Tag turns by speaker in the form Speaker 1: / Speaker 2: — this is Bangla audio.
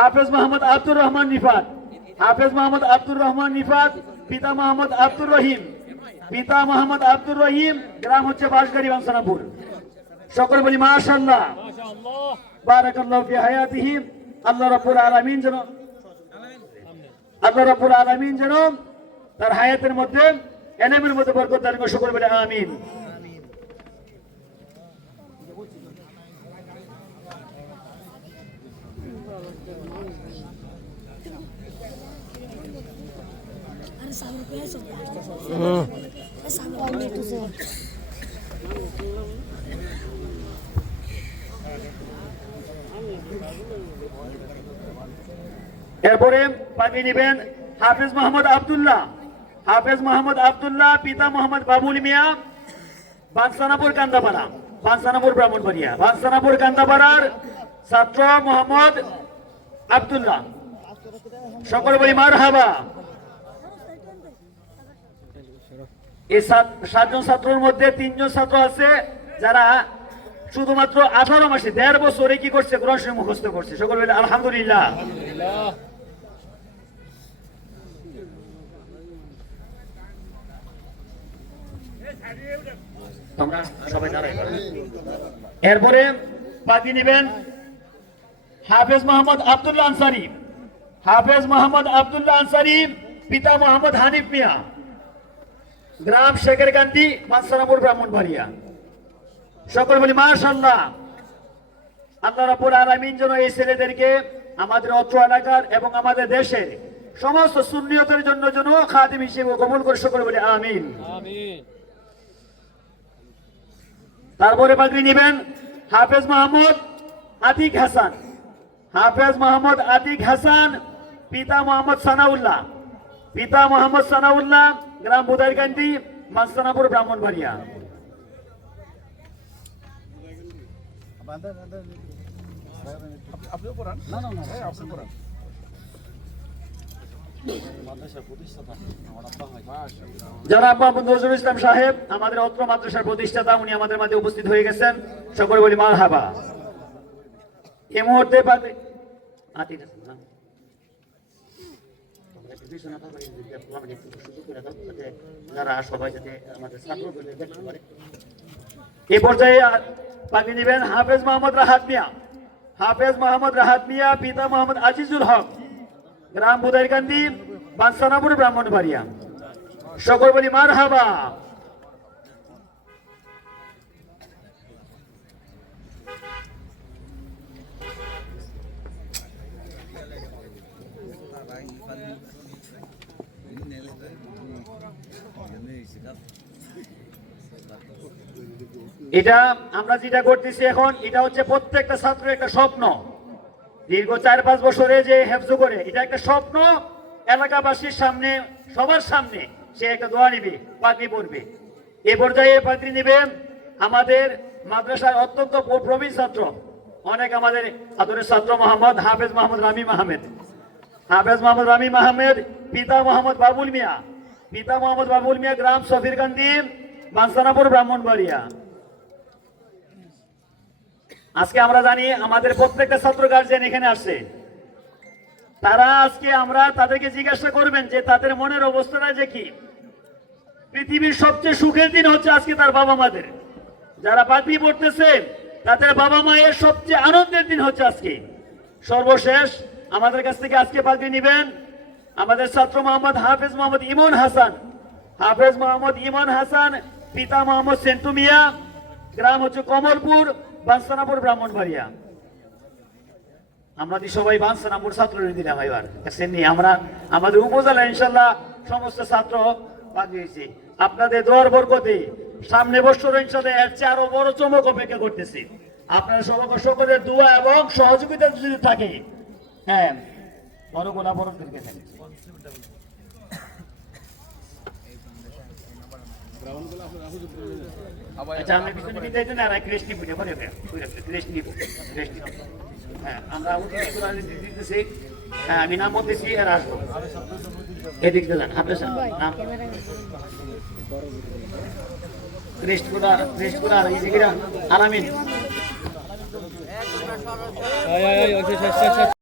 Speaker 1: হাফেজ মোহাম্মদ আব্দুর রহমান নিফাত হাফেজ মোহাম্মদ আব্দুর রহমান নিফাত পিতা মোহাম্মদ আব্দুর রহিম পিতা মোহাম্মদ আব্দুর রহিম গ্রাম হচ্ছে বাঁশগাড়ি বাংসানাপুর। সকল বলি মাশাল্লাহ বারাকাল্লাহু ফি হায়াতিহি। আল্লাহ রাব্বুল আলামিন যেন আল্লাহ রাব্বুল আলামিন যেন তার হায়াতের মধ্যে এলেমের মধ্যে বরকত দান করে সকল বলে আমিন। এরপরে পানি নেবেন হাফেজ মোহাম্মদ আব্দুল্লাহ। হাফেজ মোহাম্মদ আবদুল্লাহ, পিতা মোহাম্মদ বাবুল মিয়া বানসানাপুর কান্দাপাড়া বানসানাপুর ব্রাহ্মণবাড়িয়া বানসানাপুর কান্দাপাড়ার ছাত্র মোহাম্মদ আব্দুল্লাহ, সকল বলি মার হাবা এই সাতজন ছাত্রের মধ্যে তিনজন ছাত্র আছে, যারা শুধুমাত্র আঠারো মাসে, দেড় বছরে কি করছে গ্রহণ মুখস্থ করছে। সকল বলি আলহামদুলিল্লাহ। তোমরা সবাই। এরপরে বাকি নেবেন হাফেজ মোহাম্মদ আব্দুল্লাহ আনসারি। হাফেজ মোহাম্মদ আব্দুল্লাহ আনসারি পিতা মোহাম্মদ হানিফ মিয়া। গ্রাম শেখের কান্দি মানসারাপুর ব্রাহ্মণবাড়িয়া। সকল বলি মাশাল্লাহ আল্লাহ রাব্বুল আলামিন যেন এই ছেলেদেরকে আমাদের অত্র এলাকার এবং আমাদের দেশের সমস্ত সুন্নিয়তের জন্য যেন খাদিম হিসেবে কবুল করে সকল বলি আমিন। তারপরে পাগড়ি নেবেন হাফেজ মাহমুদ আতিক হাসান। হাফেজ মোহাম্মদ আতিক হাসান, পিতা মোহাম্মদ সানাউল্লাহ। পিতা মোহাম্মদ সানাউল্লাহ, গ্রাম বুদারকান্দি মাসানাপুর ব্রাহ্মণবাড়িয়া। নজরুল ইসলাম সাহেব, আমাদের অত্র মাদ্রাসার প্রতিষ্ঠাতা, উনি আমাদের মাঝে উপস্থিত হয়ে গেছেন। সকল বলি মাল হাবা এই মুহূর্তে যাতে যারা পর্যায়ে নেবেন হাফেজ মোহাম্মদ রাহাত মিয়া। হাফেজ মোহাম্মদ রাহাত মিয়া, পিতা মোহাম্মদ আজিজুল হক, গ্রাম বুদাইরকান্দি বানসানাপুর ব্রাহ্মণবাড়িয়া। সকল বলি মার হাবা এটা আমরা যেটা করতেছি এখন, এটা হচ্ছে প্রত্যেকটা ছাত্রের একটা স্বপ্ন। দীর্ঘ চার পাঁচ বছরে যে হেফজ করে, এটা একটা স্বপ্ন। এলাকাবাসীর সামনে, সবার সামনে সে একটা দোয়া নিবে, পাগড়ি পড়বে এ পর্যায়ে পাগড়ি নিবে আমাদের মাদ্রাসার অত্যন্ত প্রবীণ ছাত্র, অনেক আমাদের আদরের ছাত্র মোহাম্মদ হাফেজ মোহাম্মদ রামি আহমেদ হাফেজ মোহাম্মদ রামি মাহমেদ, পিতা মোহাম্মদ বাবুল মিয়া। পিতা মোহাম্মদ বাবুল মিয়া, গ্রাম সফিরকান্দি বানসানাপুর, ব্রাহ্মণবাড়িয়া। আজকে আমরা জানি আমাদের প্রত্যেকটা ছাত্র গার্জিয়ান এখানে আসে তারা আজকে আমরা তাদেরকে জিজ্ঞাসা করবেন যে তাদের মনের অবস্থাটা যে কি? পৃথিবীর সবচেয়ে সুখের দিন হচ্ছে আজকে তার বাবা মাদের। যারা পাগড়ি পড়তেছে, তাদের বাবা মায়ের সবচেয়ে আনন্দের দিন হচ্ছে আজকে। সর্বশেষ আমাদের কাছ থেকে আজকে পাগড়ি নেবেন। আমাদের ছাত্র মোহাম্মদ হাফেজ মোহাম্মদ ইমন হাসান। হাফেজ মোহাম্মদ ইমন হাসান, পিতা মোহাম্মদ সেন্টু মিয়া, গ্রাম হচ্ছে কমলপুর বানসানাপুর ব্রাহ্মণবাড়িয়া। আমরা সবাই বানসানাপুর ছাত্র দিলাম এবার? শ্রেণি আমরা আমাদের উপজেলা ইনশাল্লাহ সমস্ত ছাত্র হয়েছে। আপনাদের দোয়ার বরকতে সামনে বছর ইনশাল্লাহ এর চেয়ে আরও বড় চমক অপেক্ষা করতেছি। আপনারা সকলের দোয়া এবং সহযোগিতা যদি থাকে হ্যাঁ বড় গোলা বড় দিকে থাকে আমি পিছনে বিদায় দেন আর ক্রেশ নিব না পরে ক্রেশ নিব ক্রেশ নিব। হ্যাঁ আমরা হ্যাঁ আমি নাম ক্রেস্ট ক্রেস্ট